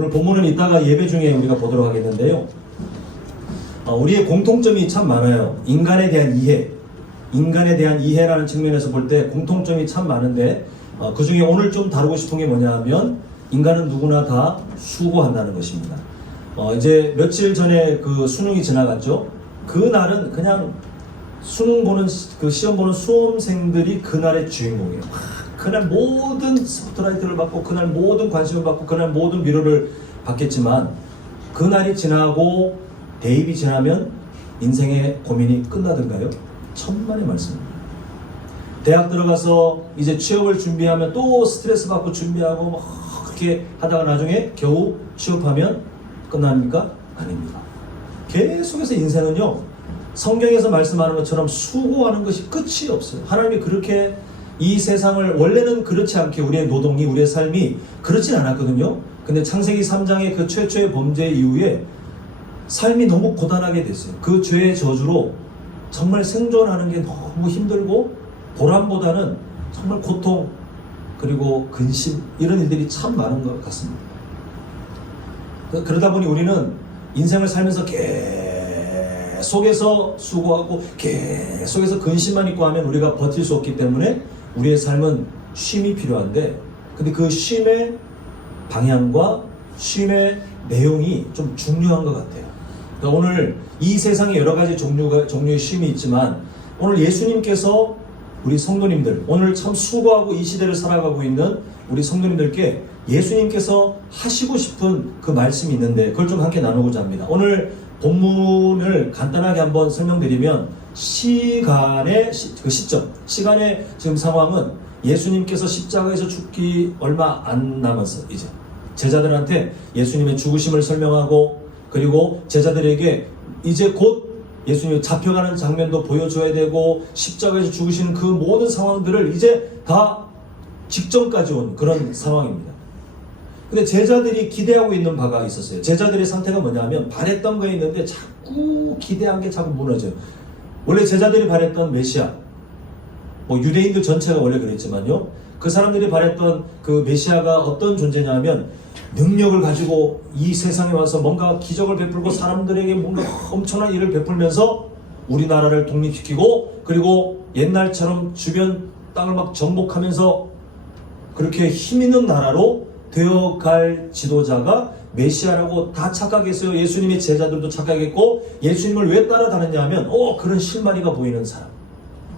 오늘 본문은 이따가 예배 중에 우리가 보도록 하겠는데요. 우리의 공통점이 참 많아요. 인간에 대한 이해라는 측면에서 볼 때 공통점이 참 많은데 그 중에 오늘 좀 다루고 싶은 게 뭐냐 하면 인간은 누구나 다 수고한다는 것입니다. 이제 며칠 전에 그 수능이 지나갔죠. 그날은 그냥 수능 보는 그 시험 보는 수험생들이 그날의 주인공이에요. 그날 모든 스포트라이트를 받고 그날 모든 관심을 받고 그날 모든 위로를 받겠지만 그날이 지나고 대입이 지나면 인생의 고민이 끝나던가요? 천만의 말씀입니다. 대학 들어가서 이제 취업을 준비하면 또 스트레스 받고 준비하고 막 그렇게 하다가 나중에 겨우 취업하면 끝납니까? 아닙니다. 계속해서 인생은요, 성경에서 말씀하는 것처럼 수고하는 것이 끝이 없어요. 하나님이 그렇게 이 세상을, 원래는 그렇지 않게 우리의 노동이, 우리의 삶이 그렇진 않았거든요. 근데 창세기 3장의 그 최초의 범죄 이후에 삶이 너무 고단하게 됐어요. 그 죄의 저주로 정말 생존하는 게 너무 힘들고 보람보다는 정말 고통 그리고 근심 이런 일들이 참 많은 것 같습니다. 그러다 보니 우리는 인생을 살면서 계속해서 수고하고 계속해서 근심만 있고 하면 우리가 버틸 수 없기 때문에 우리의 삶은 쉼이 필요한데, 근데 그 쉼의 방향과 쉼의 내용이 좀 중요한 것 같아요. 그러니까 오늘 이 세상에 여러 가지 종류의 쉼이 있지만 오늘 예수님께서 우리 성도님들, 오늘 참 수고하고 이 시대를 살아가고 있는 우리 성도님들께 예수님께서 하시고 싶은 그 말씀이 있는데 그걸 좀 함께 나누고자 합니다. 오늘 본문을 간단하게 한번 설명드리면 시간의 지금 상황은 예수님께서 십자가에서 죽기 얼마 안 남았어. 이제 제자들한테 예수님의 죽으심을 설명하고, 그리고 제자들에게 이제 곧 예수님이 잡혀가는 장면도 보여줘야 되고 십자가에서 죽으시는 그 모든 상황들을 이제 다 직전까지 온 그런 상황입니다. 근데 제자들이 기대하고 있는 바가 있었어요. 제자들의 상태가 뭐냐면 바랬던 거 있는데 자꾸 기대한 게 자꾸 무너져요. 원래 제자들이 바랬던 메시아, 유대인들 전체가 원래 그랬지만요, 그 사람들이 바랬던 그 메시아가 어떤 존재냐면 능력을 가지고 이 세상에 와서 뭔가 기적을 베풀고 사람들에게 뭔가 엄청난 일을 베풀면서 우리나라를 독립시키고, 그리고 옛날처럼 주변 땅을 막 정복하면서 그렇게 힘있는 나라로 되어갈 지도자가 메시아라고 다 착각했어요. 예수님의 제자들도 착각했고, 예수님을 왜 따라다녔냐 하면 그런 실마리가 보이는 사람,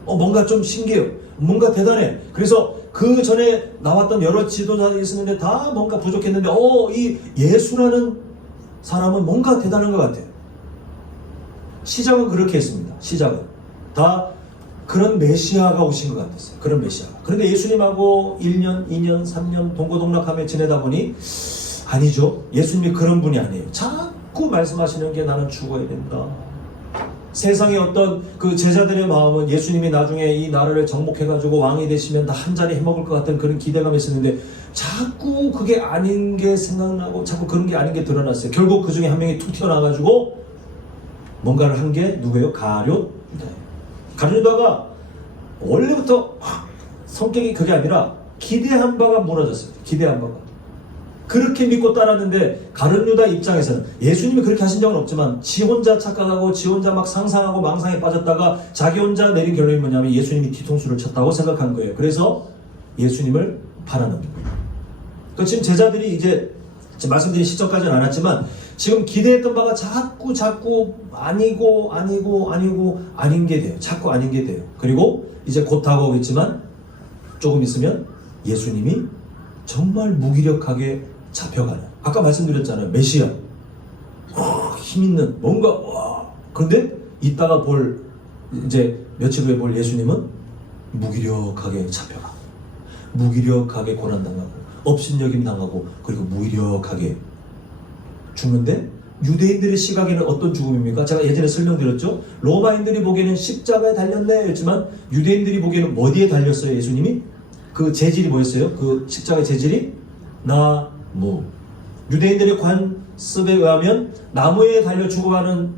뭔가 좀 신기해요, 뭔가 대단해. 그래서 그 전에 나왔던 여러 지도자들이 있었는데 다 뭔가 부족했는데 이 예수라는 사람은 뭔가 대단한 것 같아요. 시작은 그렇게 했습니다. 시작은 다 그런 메시아가 오신 것 같았어요. 그런 메시아가. 그런데 예수님하고 1년, 2년, 3년 동고동락하며 지내다 보니 아니죠. 예수님이 그런 분이 아니에요. 자꾸 말씀하시는 게 나는 죽어야 된다. 세상의 어떤 그 제자들의 마음은 예수님이 나중에 이 나라를 정복해가지고 왕이 되시면 다 한 자리 해먹을 것 같은 그런 기대감이 있었는데 자꾸 그게 아닌 게 생각나고 자꾸 그런 게 아닌 게 드러났어요. 결국 그 중에 한 명이 툭 튀어나와가지고 뭔가를 한 게 누구예요? 가룟유다가 원래부터 성격이 그게 아니라 기대한 바가 무너졌어요. 기대한 바가. 그렇게 믿고 따랐는데 가룟유다 입장에서는 예수님이 그렇게 하신 적은 없지만 지 혼자 착각하고 지 혼자 막 상상하고 망상에 빠졌다가 자기 혼자 내린 결론이 뭐냐면 예수님이 뒤통수를 쳤다고 생각한 거예요. 그래서 예수님을 팔아넘긴 거예요. 그러니까 지금 제자들이 이제 말씀드린 시점까지는 않았지만 지금 기대했던 바가 자꾸 아니고 아닌 게 돼요. 자꾸 아닌 게 돼요. 그리고 이제 곧 다가오겠지만 조금 있으면 예수님이 정말 무기력하게 잡혀가는, 아까 말씀드렸잖아요. 메시아, 힘있는 뭔가 그런데 이따가 이제 며칠 후에 볼 예수님은 무기력하게 잡혀가, 무기력하게 고난당하고 업신여김 당하고 그리고 무기력하게 죽는데, 유대인들의 시각에는 어떤 죽음입니까? 제가 예전에 설명드렸죠. 로마인들이 보기에는 십자가에 달렸네 했지만 유대인들이 보기에는 어디에 달렸어요? 예수님이? 그 재질이 뭐였어요? 그 십자가의 재질이 나무. 유대인들의 관습에 의하면 나무에 달려 죽어가는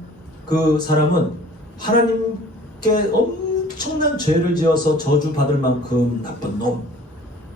그 사람은 하나님께 엄청난 죄를 지어서 저주받을 만큼 나쁜 놈,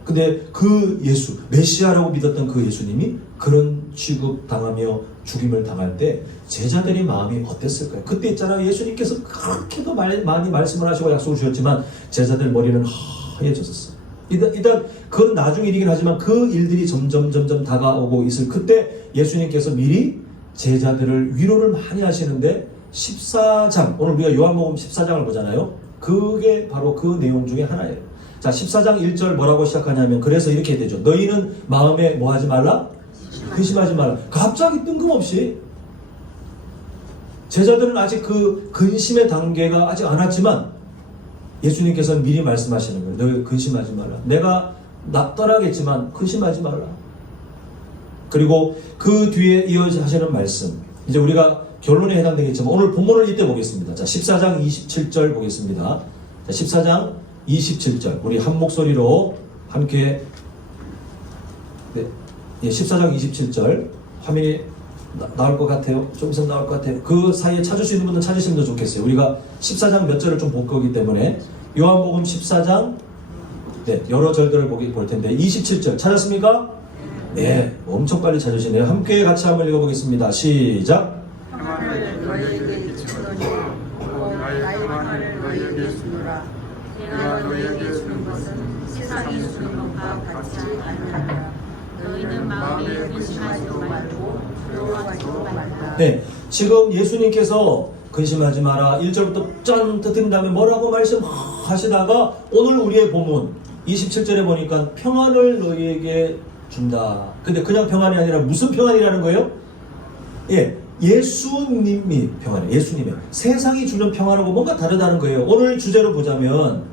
근데 그 예수, 메시아라고 믿었던 그 예수님이 그런 취급당하며 죽임을 당할 때 제자들의 마음이 어땠을까요? 그때 있잖아요. 예수님께서 그렇게도 많이 말씀을 하시고 약속을 주셨지만 제자들 머리는 하얘졌었어요. 일단 그건 나중 일이긴 하지만 그 일들이 점점 다가오고 있을 그때 예수님께서 미리 제자들을 위로를 많이 하시는데 14장, 오늘 우리가 요한복음 14장을 보잖아요. 그게 바로 그 내용 중에 하나예요. 자, 14장 1절 뭐라고 시작하냐면 그래서 이렇게 되죠. 너희는 마음에 뭐 하지 말라? 근심하지 말라. 갑자기 뜬금없이 제자들은 아직 그 근심의 단계가 아직 안 왔지만 예수님께서는 미리 말씀하시는 거예요. 너희 근심하지 말라. 내가 떠나겠지만 근심하지 말라. 그리고 그 뒤에 이어서 하시는 말씀, 이제 우리가 결론에 해당되겠지만 오늘 본문을 이때 보겠습니다. 자, 14장 27절 보겠습니다. 자, 14장 27절 우리 한 목소리로 함께 14장 27절 화면이 나올 것 같아요. 좀 있으면 나올 것 같아요. 그 사이에 찾을 수 있는 분은 찾으시면 더 좋겠어요. 우리가 14장 몇 절을 좀 볼 거기 때문에 요한복음 14장 여러 절들을 볼 텐데 27절 찾았습니까? 네, 엄청 빨리 찾으시네요. 함께 같이 한번 읽어보겠습니다. 시작. 평안을 너희에게 주노니 나의 평안을 너희에게 주노라. 내가 너희에게 주는 것은 세상이 주는 것과 같지 않느니라. 너희는 마음에 근심하지도 말고 두려워하지도 말라. 네, 지금 예수님께서 근심하지 마라 1절부터 짠 터뜨린 다음에 뭐라고 말씀하시다가 오늘 우리의 본문 27절에 보니까 평안을 너희에게 준다. 근데 그냥 평안이 아니라 무슨 평안이라는 거예요? 예수님이 평안이에요. 예수님의 세상이 주는 평안하고 뭔가 다르다는 거예요. 오늘 주제로 보자면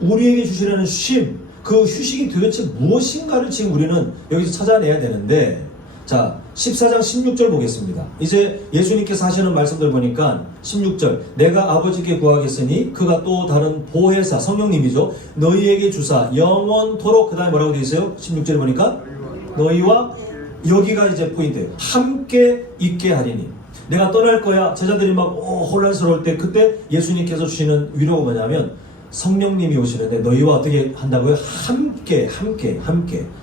우리에게 주시려는 쉼, 그 휴식이 도대체 무엇인가를 지금 우리는 여기서 찾아내야 되는데, 자 14장 16절 보겠습니다. 이제 예수님께서 하시는 말씀들 보니까 16절 내가 아버지께 구하겠으니 그가 또 다른 보혜사 성령님이죠 너희에게 주사 영원토록, 그 다음에 뭐라고 되어 있어요? 16절에 보니까 너희와, 여기가 이제 포인트예요. 함께 있게 하리니. 내가 떠날 거야. 제자들이 막 혼란스러울 때 그때 예수님께서 주시는 위로가 뭐냐면 성령님이 오시는데 너희와 어떻게 한다고요? 함께.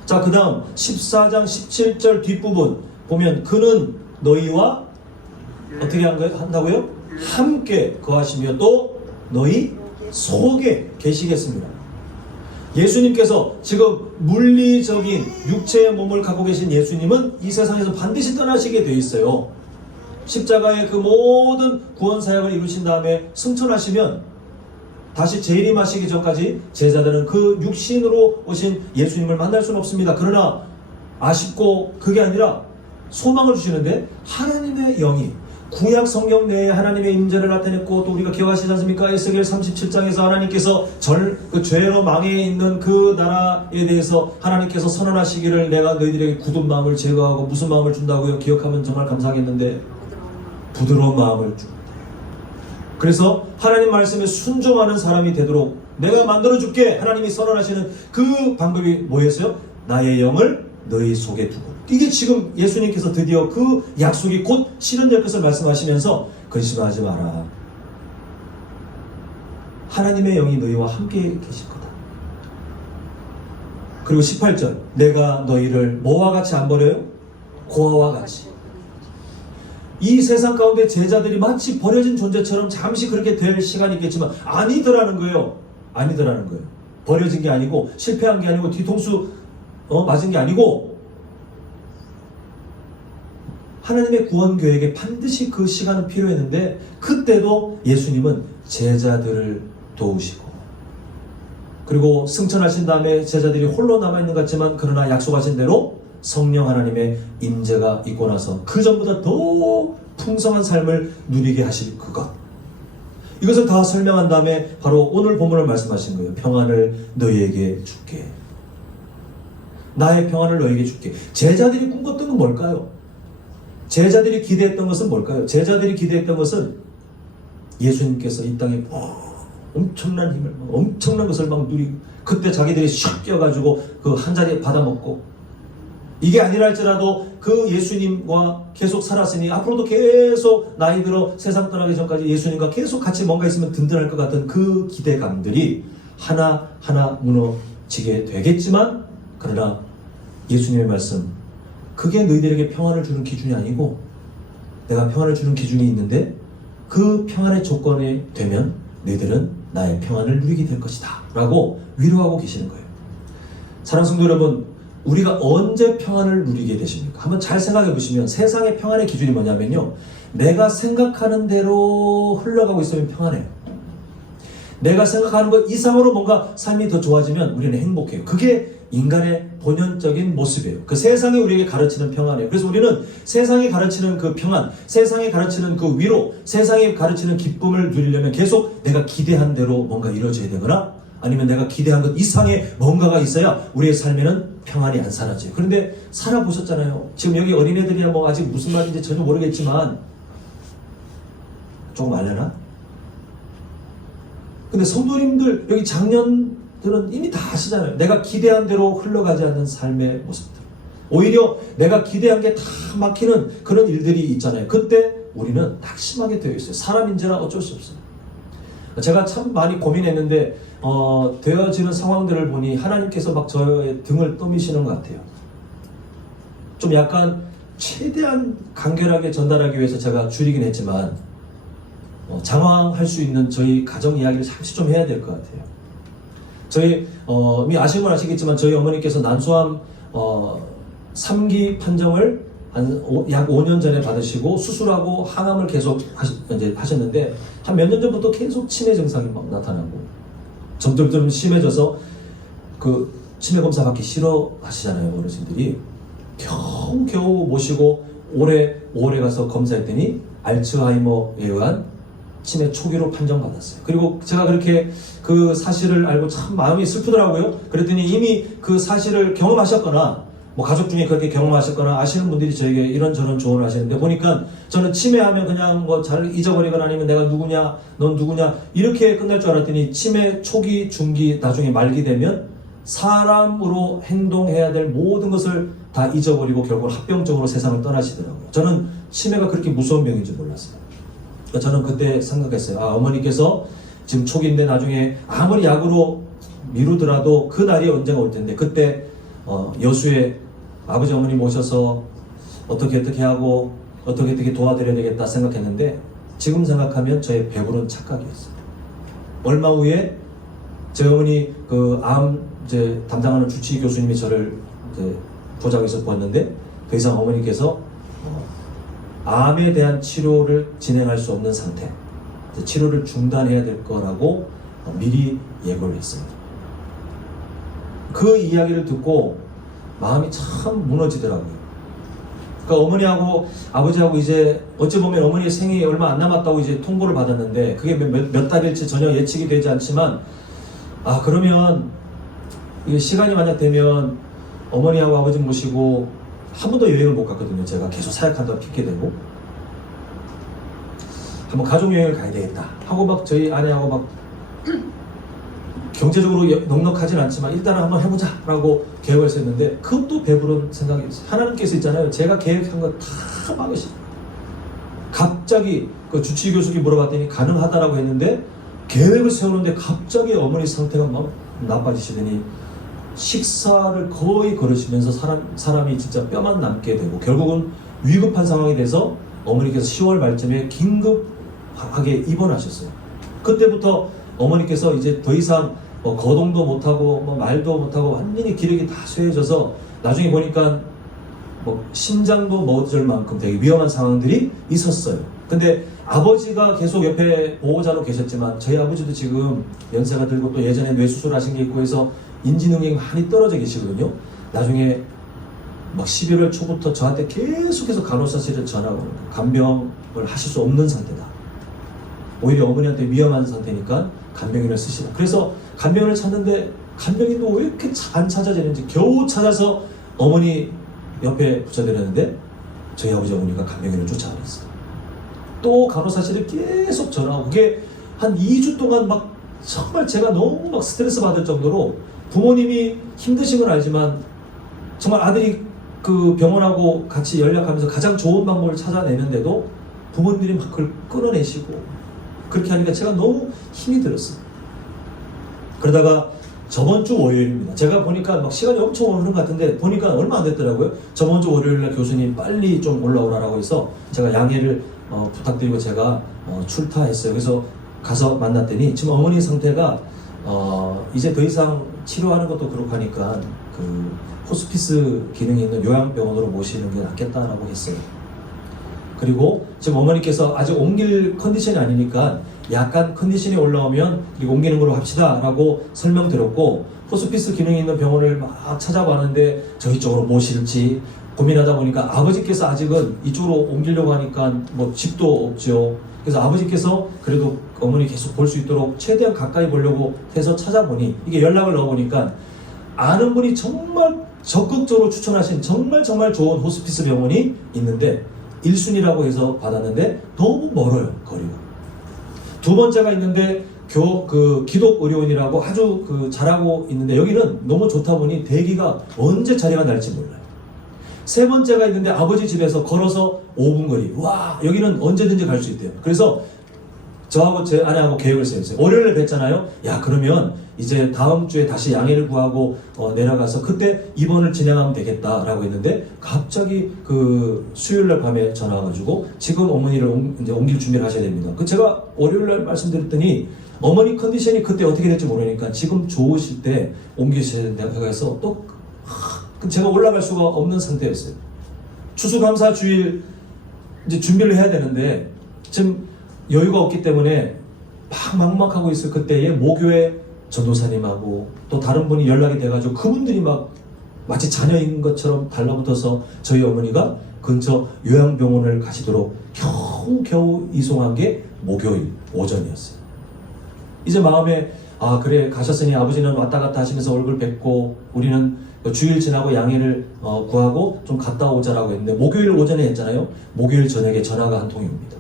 자, 그 다음 14장 17절 뒷부분 보면 그는 너희와 어떻게 한다고요? 함께 거하시며 또 너희 속에 계시겠습니다. 예수님께서 지금 물리적인 육체의 몸을 갖고 계신 예수님은 이 세상에서 반드시 떠나시게 되어 있어요. 십자가의 그 모든 구원 사역을 이루신 다음에 승천하시면 다시 재림하시기 전까지 제자들은 그 육신으로 오신 예수님을 만날 수는 없습니다. 그러나 아쉽고 그게 아니라 소망을 주시는데 하나님의 영이 구약 성경 내에 하나님의 임재를 나타냈고 또 우리가 기억하시지 않습니까? 에스겔 37장에서 하나님께서 그 죄로 망해 있는 그 나라에 대해서 하나님께서 선언하시기를 내가 너희들에게 굳은 마음을 제거하고 무슨 마음을 준다고요? 기억하면 정말 감사하겠는데 부드러운 마음을 줍니다. 그래서 하나님 말씀에 순종하는 사람이 되도록 내가 만들어줄게 하나님이 선언하시는 그 방법이 뭐였어요? 나의 영을 너희 속에 두고. 이게 지금 예수님께서 드디어 그 약속이 곧 실현될 것을 말씀하시면서 근심하지 마라. 하나님의 영이 너희와 함께 계실 거다. 그리고 18절 내가 너희를 뭐와 같이 안 버려요? 고아와 같이. 이 세상 가운데 제자들이 마치 버려진 존재처럼 잠시 그렇게 될 시간이 있겠지만 아니더라는 거예요. 버려진 게 아니고 실패한 게 아니고 뒤통수 맞은 게 아니고 하나님의 구원 계획에 반드시 그 시간은 필요했는데 그때도 예수님은 제자들을 도우시고 그리고 승천하신 다음에 제자들이 홀로 남아있는 것 같지만 그러나 약속하신 대로 성령 하나님의 임재가 있고 나서 그 전보다 더 풍성한 삶을 누리게 하실 그것, 이것을 다 설명한 다음에 바로 오늘 본문을 말씀하신 거예요. 평안을 너희에게 줄게. 나의 평안을 너희에게 줄게. 제자들이 꿈꿨던 건 뭘까요? 제자들이 기대했던 것은 뭘까요? 제자들이 기대했던 것은 예수님께서 이 땅에 엄청난 힘을, 엄청난 것을 막 누리고 그때 자기들이 슉 뛰어가지고 그 한 자리에 받아먹고 이게 아니라 할지라도 그 예수님과 계속 살았으니 앞으로도 계속 나이 들어 세상 떠나기 전까지 예수님과 계속 같이 뭔가 있으면 든든할 것 같은 그 기대감들이 하나하나 무너지게 되겠지만, 그러나 예수님의 말씀, 그게 너희들에게 평안을 주는 기준이 아니고 내가 평안을 주는 기준이 있는데 그 평안의 조건이 되면 너희들은 나의 평안을 누리게 될 것이다 라고 위로하고 계시는 거예요. 사랑하는 성도 여러분, 우리가 언제 평안을 누리게 되십니까? 한번 잘 생각해 보시면 세상의 평안의 기준이 뭐냐면요, 내가 생각하는 대로 흘러가고 있으면 평안해요. 내가 생각하는 것 이상으로 뭔가 삶이 더 좋아지면 우리는 행복해요. 그게 인간의 본연적인 모습이에요. 그 세상이 우리에게 가르치는 평안이에요. 그래서 우리는 세상이 가르치는 그 평안, 세상이 가르치는 그 위로, 세상이 가르치는 기쁨을 누리려면 계속 내가 기대한 대로 뭔가 이루어져야 되거나 아니면 내가 기대한 것 이상의 뭔가가 있어야 우리의 삶에는 평안이 안 사라져요. 그런데 살아보셨잖아요. 지금 여기 어린애들이야 뭐 아직 무슨 말인지 전혀 모르겠지만 조금 알려나? 근데 성도님들 여기 장년들은 이미 다 아시잖아요. 내가 기대한 대로 흘러가지 않는 삶의 모습들, 오히려 내가 기대한 게 다 막히는 그런 일들이 있잖아요. 그때 우리는 낙심하게 되어 있어요. 사람인지라 어쩔 수 없어요. 제가 참 많이 고민했는데 되어지는 상황들을 보니 하나님께서 막 저의 등을 떠미시는 것 같아요. 좀 약간 최대한 간결하게 전달하기 위해서 제가 줄이긴 했지만 장황할 수 있는 저희 가정 이야기를 잠시 좀 해야 될 것 같아요. 저희 아시는 건 아시겠지만 저희 어머니께서 난소암 3기 판정을 약 5년 전에 받으시고 수술하고 항암을 계속 하셨는데 한 몇 년 전부터 계속 치매 증상이 막 나타나고 점점 심해져서 그 치매 검사 받기 싫어하시잖아요, 어르신들이. 겨우 모시고 올해 5월에 가서 검사했더니 알츠하이머에 의한 치매 초기로 판정받았어요. 그리고 제가 그렇게 그 사실을 알고 참 마음이 슬프더라고요. 그랬더니 이미 그 사실을 경험하셨거나 뭐 가족 중에 그렇게 경험하셨거나 아시는 분들이 저에게 이런저런 조언을 하시는데 보니까 저는 치매하면 그냥 뭐 잘 잊어버리거나 아니면 내가 누구냐 넌 누구냐 이렇게 끝날 줄 알았더니 치매 초기, 중기, 나중에 말기 되면 사람으로 행동해야 될 모든 것을 다 잊어버리고 결국 합병증으로 세상을 떠나시더라고요. 저는 치매가 그렇게 무서운 병인 줄 몰랐어요. 저는 그때 생각했어요. 어머니께서 지금 초기인데 나중에 아무리 약으로 미루더라도 그 날이 언젠가 올 텐데 그때 여수에 아버지 어머니 모셔서 어떻게 하고 어떻게 도와드려야 되겠다 생각했는데 지금 생각하면 저의 배부른 착각이었어요. 얼마 후에 저희 어머니 그 암 담당하는 주치의 교수님이 저를 보자고해서 보았는데 더 이상 어머니께서 암에 대한 치료를 진행할 수 없는 상태, 치료를 중단해야 될 거라고 미리 예고를 했습니다. 그 이야기를 듣고 마음이 참 무너지더라고요. 그러니까 어머니하고 아버지하고 이제 어찌 보면 어머니의 생이 얼마 안 남았다고 이제 통보를 받았는데 그게 몇 달일지 전혀 예측이 되지 않지만 그러면 이게 시간이 만약 되면 어머니하고 아버지 모시고 한 번도 여행을 못 갔거든요. 제가 계속 사역한다고 핑계대고 한번 가족 여행을 가야 되겠다 하고 막 저희 아내하고 막 경제적으로 넉넉하진 않지만 일단은 한번 해보자 라고 계획을 했는데 그것도 배부른 생각이었어요. 하나님께서 있잖아요. 제가 계획한 거 다 막으시고 갑자기 그 주치의 교수님이 물어봤더니 가능하다라고 했는데 계획을 세우는데 갑자기 어머니 상태가 막 나빠지시더니 식사를 거의 걸으시면서 사람이 진짜 뼈만 남게 되고 결국은 위급한 상황이 돼서 어머니께서 10월 말쯤에 긴급하게 입원하셨어요. 그때부터 어머니께서 이제 더 이상 거동도 못하고 말도 못하고 완전히 기력이 다 쇠해져서 나중에 보니까 심장도 멎을 만큼 되게 위험한 상황들이 있었어요. 근데 아버지가 계속 옆에 보호자로 계셨지만 저희 아버지도 지금 연세가 들고 또 예전에 뇌수술 하신 게 있고 해서 인지능력이 많이 떨어져 계시거든요. 나중에 11월 초부터 저한테 계속해서 간호사실에 전화가 오는 거예요. 간병을 하실 수 없는 상태다. 오히려 어머니한테 위험한 상태니까 간병인을 쓰시라. 그래서 간병인을 찾는데 간병인도 왜 이렇게 안 찾아지는지 겨우 찾아서 어머니 옆에 붙여드렸는데 저희 아버지 어머니가 간병인을 쫓아가셨어요. 또 간호사실에 계속 전화하고 그게 한 2주 동안 막 정말 제가 너무 막 스트레스 받을 정도로 부모님이 힘드신 건 알지만 정말 아들이 그 병원하고 같이 연락하면서 가장 좋은 방법을 찾아내는데도 부모님들이 막 그걸 끊어내시고 그렇게 하니까 제가 너무 힘이 들었어요. 그러다가 저번 주 월요일입니다. 제가 보니까 막 시간이 엄청 오는 것 같은데 보니까 얼마 안 됐더라고요. 저번 주 월요일날 교수님 빨리 좀 올라오라고 해서 제가 양해를 부탁드리고 제가 출타했어요. 그래서 가서 만났더니 지금 어머니 상태가 이제 더 이상 치료하는 것도 그렇고 하니까 그 호스피스 기능이 있는 요양병원으로 모시는 게 낫겠다라고 했어요. 그리고 지금 어머니께서 아직 옮길 컨디션이 아니니까 약간 컨디션이 올라오면 그리고 옮기는 걸로 합시다 라고 설명드렸고, 호스피스 기능이 있는 병원을 막 찾아봤는데 저희 쪽으로 모실지 고민하다 보니까 아버지께서 아직은 이쪽으로 옮기려고 하니까 뭐 집도 없죠. 그래서 아버지께서 그래도 어머니 계속 볼 수 있도록 최대한 가까이 보려고 해서 찾아보니 이게 연락을 넣어보니까 아는 분이 정말 적극적으로 추천하신 정말 좋은 호스피스 병원이 있는데 1순위라고 해서 받았는데 너무 멀어요, 거리가. 두 번째가 있는데 기독 의료원이라고 아주 잘하고 있는데 여기는 너무 좋다 보니 대기가 언제 자리가 날지 몰라요. 세 번째가 있는데 아버지 집에서 걸어서 5분 거리. 와, 여기는 언제든지 갈 수 있대요. 그래서 저하고 제 아내하고 계획을 세웠어요. 월요일에 뵀잖아요. 야, 그러면 이제 다음 주에 다시 양해를 구하고 내려가서 그때 입원을 진행하면 되겠다라고 했는데 갑자기 수요일날 밤에 전화 와가지고 지금 어머니를 이제 옮길 준비를 하셔야 됩니다. 제가 월요일날 말씀드렸더니 어머니 컨디션이 그때 어떻게 될지 모르니까 지금 좋으실 때 옮기셔야 된다고 해서 또 제가 올라갈 수가 없는 상태였어요. 추수감사 주일 이제 준비를 해야 되는데 지금 여유가 없기 때문에 막막하고 있을 그때에 모교회 전도사님하고 또 다른 분이 연락이 돼가지고 그분들이 막 마치 자녀인 것처럼 달라붙어서 저희 어머니가 근처 요양병원을 가시도록 겨우 이송한 게 목요일 오전이었어요. 이제 마음에 그래 가셨으니 아버지는 왔다 갔다 하시면서 얼굴 뵙고 우리는 주일 지나고 양해를 구하고 좀 갔다 오자라고 했는데 목요일 오전에 했잖아요. 목요일 저녁에 전화가 한 통이 옵니다.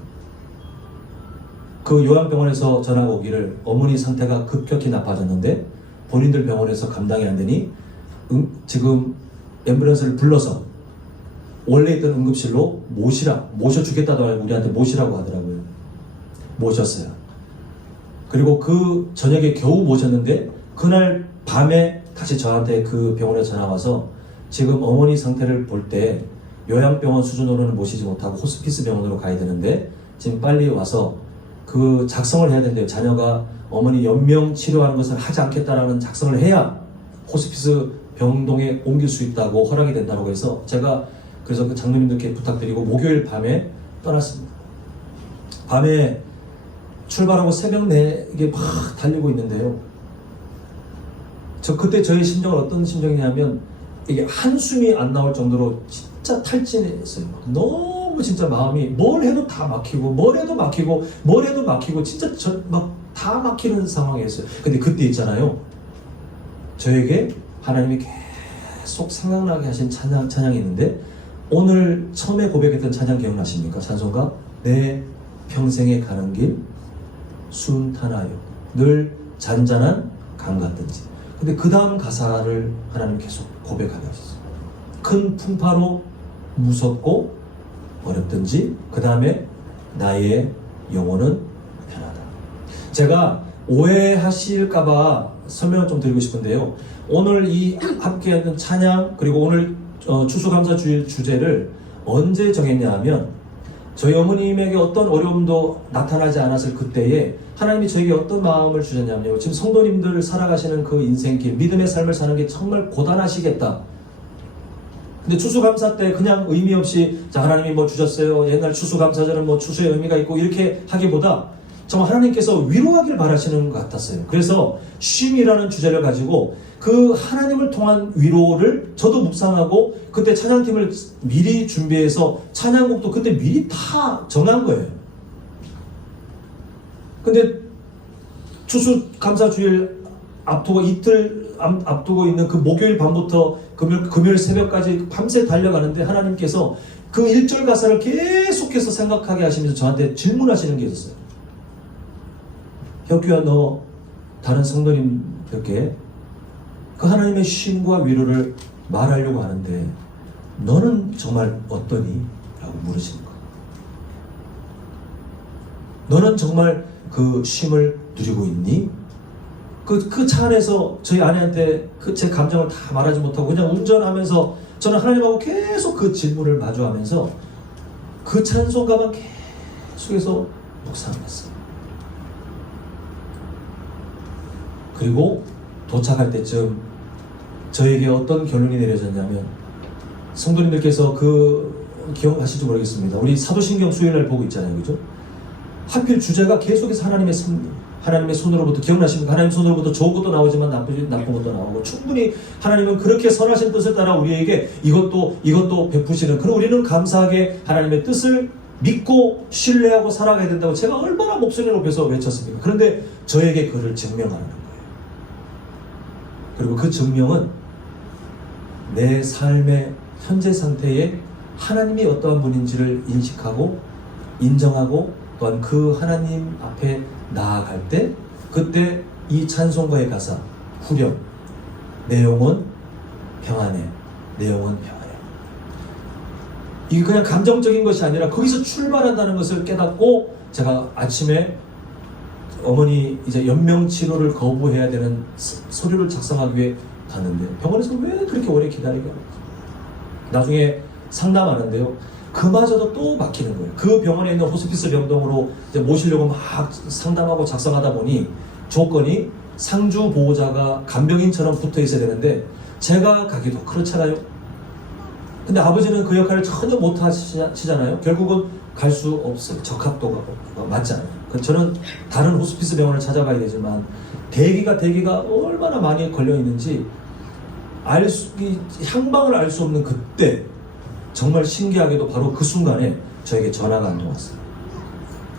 그 요양병원에서 전화가 오기를 어머니 상태가 급격히 나빠졌는데 본인들 병원에서 감당이 안 되니 지금 앰뷸런스를 불러서 원래 있던 응급실로 모셔주겠다고 하고 우리한테 모시라고 하더라고요. 모셨어요. 그리고 그 저녁에 겨우 모셨는데 그날 밤에 다시 저한테 그 병원에 전화 와서 지금 어머니 상태를 볼 때 요양병원 수준으로는 모시지 못하고 호스피스 병원으로 가야 되는데 지금 빨리 와서 그 작성을 해야 된대요. 자녀가 어머니 연명 치료하는 것을 하지 않겠다라는 작성을 해야 호스피스 병동에 옮길 수 있다고 허락이 된다고 해서 제가 그래서 그 장로님들께 부탁드리고 목요일 밤에 떠났습니다. 밤에 출발하고 새벽 이게 막 달리고 있는데요. 그때 저의 심정은 어떤 심정이냐면 이게 한숨이 안 나올 정도로 진짜 탈진했어요. 너무 진짜 마음이 뭘 해도 다 막히고 뭘 해도 막히고 진짜 막 다 막히는 상황이었어요. 근데 그때 있잖아요. 저에게 하나님이 계속 생각나게 하신 찬양이 있는데 오늘 처음에 고백했던 찬양 기억나십니까? 찬송가 내 평생에 가는 길 순탄하여 늘 잔잔한 강 같든지. 근데 그 다음 가사를 하나님 계속 고백하게 하셨어요. 큰 풍파로 무섭고 어렵든지 그 다음에 나의 영혼은 편하다. 제가 오해하실까봐 설명을 좀 드리고 싶은데요. 오늘 이 함께하는 찬양 그리고 오늘 추수감사주일 주제를 언제 정했냐 하면 저희 어머님에게 어떤 어려움도 나타나지 않았을 그때에 하나님이 저에게 어떤 마음을 주셨냐면요. 지금 성도님들 살아가시는 그 인생길, 믿음의 삶을 사는 게 정말 고단하시겠다. 근데 추수감사 때 그냥 의미 없이 자 하나님이 뭐 주셨어요. 옛날 추수감사절은 뭐 추수의 의미가 있고 이렇게 하기보다 정말 하나님께서 위로하길 바라시는 것 같았어요. 그래서 쉼이라는 주제를 가지고 그 하나님을 통한 위로를 저도 묵상하고 그때 찬양팀을 미리 준비해서 찬양곡도 그때 미리 다 정한 거예요. 근데 추수감사주일 앞두고 이틀 앞두고 있는 그 목요일 밤부터 금요일 새벽까지 밤새 달려가는데 하나님께서 그 1절 가사를 계속해서 생각하게 하시면서 저한테 질문하시는 게 있었어요. 혁규야, 너 다른 성도님들께 그 하나님의 쉼과 위로를 말하려고 하는데 너는 정말 어떠니? 라고 물으시는 거예요. 너는 정말 그 쉼을 누리고 있니? 그 차 안에서 저희 아내한테 제 감정을 다 말하지 못하고 그냥 운전하면서 저는 하나님하고 계속 그 질문을 마주하면서 그 찬송가만 계속해서 묵상했어요. 그리고 도착할 때쯤 저에게 어떤 결론이 내려졌냐면, 성도님들께서 기억하실지 모르겠습니다. 우리 사도신경 수요일날 보고 있잖아요, 그죠? 하필 주제가 계속해서 하나님의 섭리, 하나님의 손으로부터, 기억나십니까? 하나님 손으로부터 좋은 것도 나오지만 나쁜 것도 나오고, 충분히 하나님은 그렇게 선하신 뜻을 따라 우리에게 이것도 베푸시는, 그리고 우리는 감사하게 하나님의 뜻을 믿고 신뢰하고 살아가야 된다고 제가 얼마나 목소리 높여서 외쳤습니까? 그런데 저에게 그를 증명하는 거예요. 그리고 그 증명은 내 삶의 현재 상태에 하나님이 어떠한 분인지를 인식하고 인정하고, 또한 그 하나님 앞에 나아갈 때, 그때 이 찬송가의 가사, 후렴, 내 영혼 평안해, 내 영혼 평안해, 이게 그냥 감정적인 것이 아니라 거기서 출발한다는 것을 깨닫고, 제가 아침에 어머니 이제 연명 치료를 거부해야 되는 서류를 작성하기 위해 갔는데, 병원에서 왜 그렇게 오래 기다리게 하는지 나중에 상담하는데요, 그마저도 또 막히는 거예요. 그 병원에 있는 호스피스 병동으로 이제 모시려고 막 상담하고 작성하다 보니 조건이 상주 보호자가 간병인처럼 붙어 있어야 되는데, 제가 가기도 그렇잖아요. 근데 아버지는 그 역할을 전혀 못 하시잖아요. 결국은 갈 수 없어요. 적합도가 맞잖아요. 저는 다른 호스피스 병원을 찾아가야 되지만, 대기가 얼마나 많이 걸려 있는지 향방을 알 수 없는 그때, 정말 신기하게도 바로 그 순간에 저에게 전화가 안 왔어요.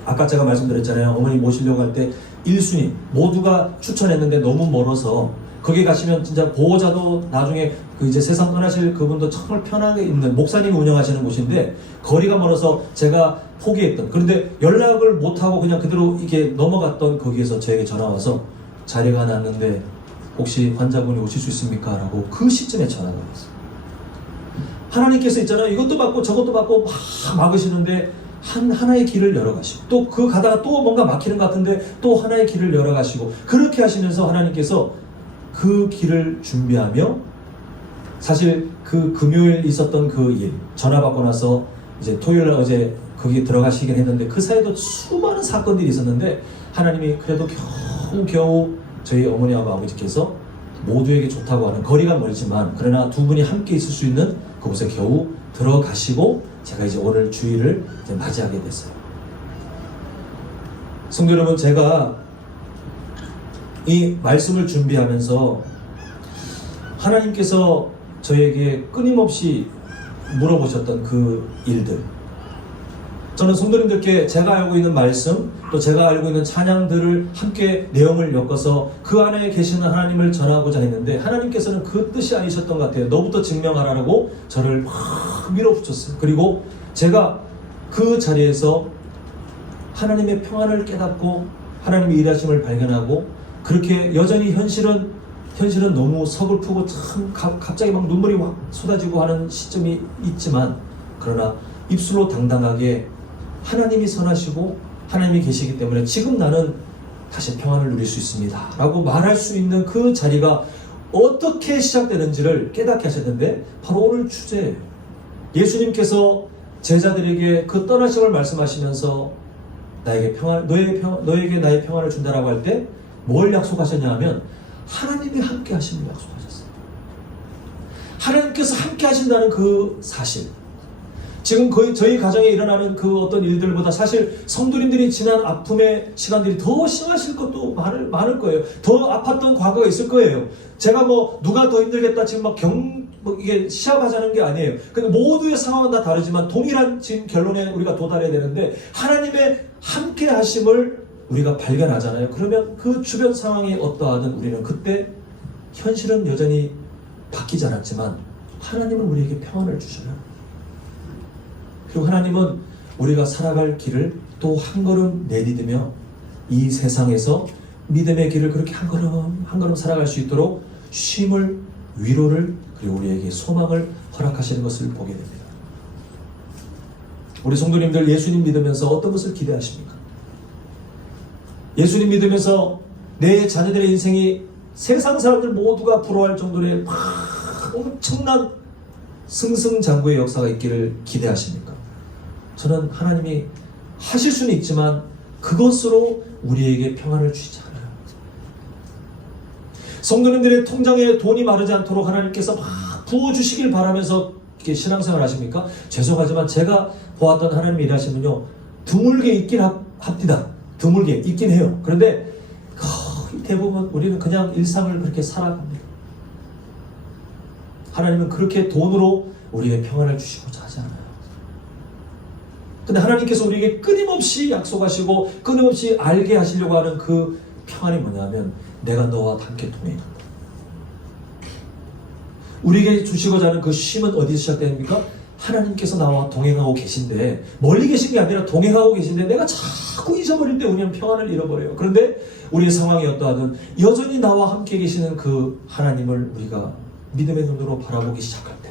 아까 제가 말씀드렸잖아요. 어머니 모시려고 할 때 1순위 모두가 추천했는데 너무 멀어서, 거기 가시면 진짜 보호자도 나중에 이제 세상 떠나실 그분도 정말 편하게 있는 목사님이 운영하시는 곳인데, 거리가 멀어서 제가 포기했던, 그런데 연락을 못하고 그냥 그대로 이게 넘어갔던 거기에서 저에게 전화 와서, 자리가 났는데 혹시 환자분이 오실 수 있습니까? 라고 그 시점에 전화가 왔어요. 하나님께서 있잖아요, 이것도 받고 저것도 받고 막 막으시는데 하나의 길을 열어가시고, 또 그 가다가 또 뭔가 막히는 것 같은데 또 하나의 길을 열어가시고, 그렇게 하시면서 하나님께서 그 길을 준비하며, 사실 그 금요일 있었던 그 일, 전화 받고 나서 이제 토요일 날 어제 거기 들어가시긴 했는데, 그 사이에도 수많은 사건들이 있었는데, 하나님이 그래도 겨우 저희 어머니하고 아버지께서 모두에게 좋다고 하는, 거리가 멀지만 그러나 두 분이 함께 있을 수 있는 그곳에 겨우 들어가시고, 제가 이제 오늘 주일을 이제 맞이하게 됐어요. 성도 여러분, 제가 이 말씀을 준비하면서 하나님께서 저에게 끊임없이 물어보셨던 그 일들, 저는 성도님들께 제가 알고 있는 말씀, 또 제가 알고 있는 찬양들을 함께 내용을 엮어서 그 안에 계시는 하나님을 전하고자 했는데, 하나님께서는 그 뜻이 아니셨던 것 같아요. 너부터 증명하라고 저를 막 밀어붙였어요. 그리고 제가 그 자리에서 하나님의 평안을 깨닫고 하나님의 일하심을 발견하고, 그렇게 여전히 현실은 너무 서글프고 참 갑자기 막 눈물이 확 쏟아지고 하는 시점이 있지만, 그러나 입술로 당당하게 하나님이 선하시고 하나님이 계시기 때문에 지금 나는 다시 평안을 누릴 수 있습니다 라고 말할 수 있는 그 자리가 어떻게 시작되는지를 깨닫게 하셨는데, 바로 오늘 주제예요. 예수님께서 제자들에게 그 떠나심을 말씀하시면서 너에게 나의 평안을 준다라고 할 때 뭘 약속하셨냐 하면, 하나님이 함께 하심을 약속하셨어요. 하나님께서 함께 하신다는 그 사실, 지금 저희 가정에 일어나는 그 어떤 일들보다 사실 성도님들이 지난 아픔의 시간들이 더 심하실 것도 많을 거예요. 더 아팠던 과거가 있을 거예요. 제가 누가 더 힘들겠다 지금 이게 시합하자는 게 아니에요. 근데 모두의 상황은 다 다르지만 동일한 지금 결론에 우리가 도달해야 되는데, 하나님의 함께 하심을 우리가 발견하잖아요. 그러면 그 주변 상황이 어떠하든 우리는 그때, 현실은 여전히 바뀌지 않았지만 하나님은 우리에게 평안을 주셔요. 그리고 하나님은 우리가 살아갈 길을 또 한 걸음 내디디며 이 세상에서 믿음의 길을 그렇게 한 걸음 살아갈 수 있도록 쉼을, 위로를, 그리고 우리에게 소망을 허락하시는 것을 보게 됩니다. 우리 성도님들, 예수님 믿으면서 어떤 것을 기대하십니까? 예수님 믿으면서 내 자녀들의 인생이 세상 사람들 모두가 부러워할 정도의 엄청난 승승장구의 역사가 있기를 기대하십니까? 저는 하나님이 하실 수는 있지만 그것으로 우리에게 평안을 주시지 않아요. 성도님들의 통장에 돈이 마르지 않도록 하나님께서 막 부어주시길 바라면서 이렇게 신앙생활 하십니까? 죄송하지만 제가 보았던 하나님의 일하시면요, 드물게 있긴 합니다. 드물게 있긴 해요. 그런데 거의 대부분 우리는 그냥 일상을 그렇게 살아갑니다. 하나님은 그렇게 돈으로 우리에게 평안을 주시고자 하지 않아요. 근데 하나님께서 우리에게 끊임없이 약속하시고 끊임없이 알게 하시려고 하는 그 평안이 뭐냐면, 내가 너와 함께 동행한다. 우리에게 주시고자 하는 그 쉼은 어디서 시작됩니까? 하나님께서 나와 동행하고 계신데, 멀리 계신 게 아니라 동행하고 계신데 내가 자꾸 잊어버릴 때 우리는 평안을 잃어버려요. 그런데 우리의 상황이 어떠하든 여전히 나와 함께 계시는 그 하나님을 우리가 믿음의 눈으로 바라보기 시작할 때,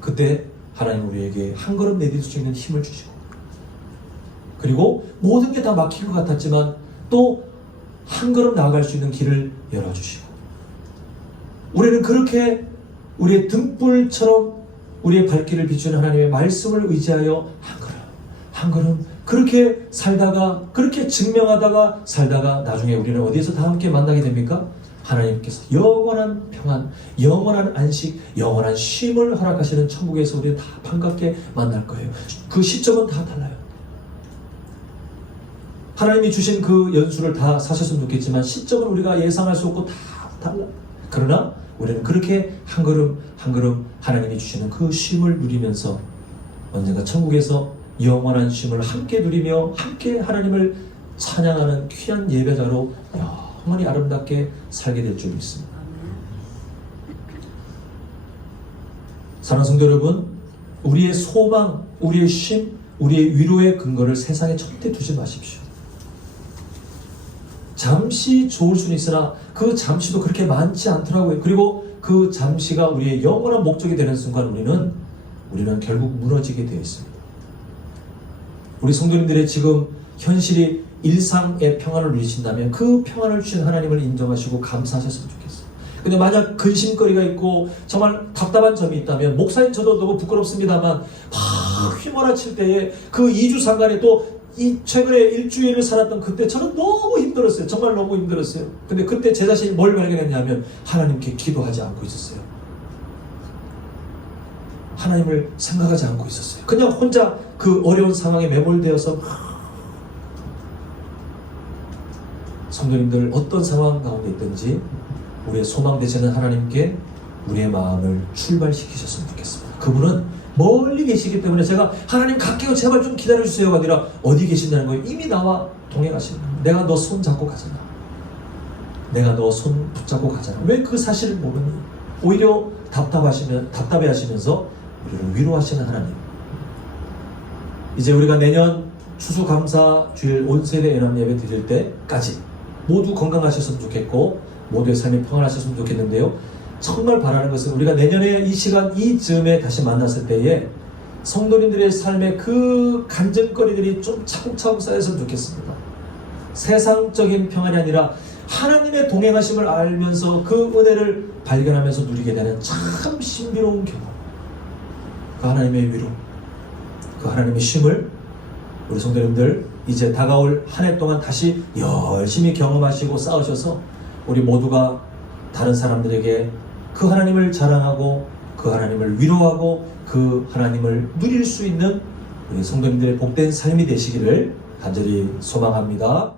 그때 하나님 우리에게 한 걸음 내딛을 수 있는 힘을 주시고, 그리고 모든 게 다 막힐 것 같았지만 또 한 걸음 나아갈 수 있는 길을 열어주시고, 우리는 그렇게 우리의 등불처럼 우리의 발길을 비추는 하나님의 말씀을 의지하여 한 걸음 그렇게 살다가, 그렇게 증명하다가 살다가 나중에 우리는 어디에서 다 함께 만나게 됩니까? 하나님께서 영원한 평안, 영원한 안식, 영원한 쉼을 허락하시는 천국에서 우리는 다 반갑게 만날 거예요. 그 시점은 다 달라요. 하나님이 주신 그 연수를 다 사셨으면 좋겠지만 시점은 우리가 예상할 수 없고 다 달라요. 그러나 우리는 그렇게 한 걸음 한 걸음 하나님이 주시는 그 쉼을 누리면서 언젠가 천국에서 영원한 쉼을 함께 누리며 함께 하나님을 찬양하는 귀한 예배자로 영원히 아름답게 살게 될 줄 믿습니다. 사랑하는 성도 여러분, 우리의 소망, 우리의 쉼, 우리의 위로의 근거를 세상에 절대 두지 마십시오. 잠시 좋을 수는 있으나 그 잠시도 그렇게 많지 않더라고요. 그리고 그 잠시가 우리의 영원한 목적이 되는 순간 우리는 결국 무너지게 되어 있습니다. 우리 성도님들의 지금 현실이 일상의 평안을 누리신다면 그 평안을 주신 하나님을 인정하시고 감사하셨으면 좋겠어요. 근데 만약 근심거리가 있고 정말 답답한 점이 있다면, 목사님 저도 너무 부끄럽습니다만 막 휘몰아칠 때에 그 2주 상간에 또 이 최근에 일주일을 살았던 그때 저는 너무 힘들었어요. 정말 너무 힘들었어요. 근데 그때 제 자신이 뭘 발견했냐면 하나님께 기도하지 않고 있었어요. 하나님을 생각하지 않고 있었어요. 그냥 혼자 그 어려운 상황에 매몰되어서. 성도님들, 어떤 상황 가운데 있든지 우리의 소망 되시는 하나님께 우리의 마음을 출발시키셨으면 좋겠습니다. 그분은 멀리 계시기 때문에 제가 하나님 갈게요 제발 좀 기다려주세요가 아니라 어디 계신다는 거예요. 이미 나와 동행하시는 거예요. 내가 너 손 잡고 가잖아. 내가 너 손 붙잡고 가잖아. 왜 그 사실을 모르니? 오히려 답답해하시면서 우리를 위로하시는 하나님. 이제 우리가 내년 추수감사 주일 온세대 연합 예배 드릴 때까지 모두 건강하셨으면 좋겠고 모두의 삶이 평안하셨으면 좋겠는데요, 정말 바라는 것은 우리가 내년에 이 시간 이즈음에 다시 만났을 때에 성도님들의 삶에 그 간증거리들이 좀 차곡차곡 쌓였으면 좋겠습니다. 세상적인 평안이 아니라 하나님의 동행하심을 알면서 그 은혜를 발견하면서 누리게 되는 참 신비로운 경험, 그 하나님의 위로, 그 하나님의 쉼을 우리 성도님들 이제 다가올 한 해 동안 다시 열심히 경험하시고 쌓으셔서 우리 모두가 다른 사람들에게 그 하나님을 자랑하고 그 하나님을 위로하고 그 하나님을 누릴 수 있는 우리 성도님들의 복된 삶이 되시기를 간절히 소망합니다.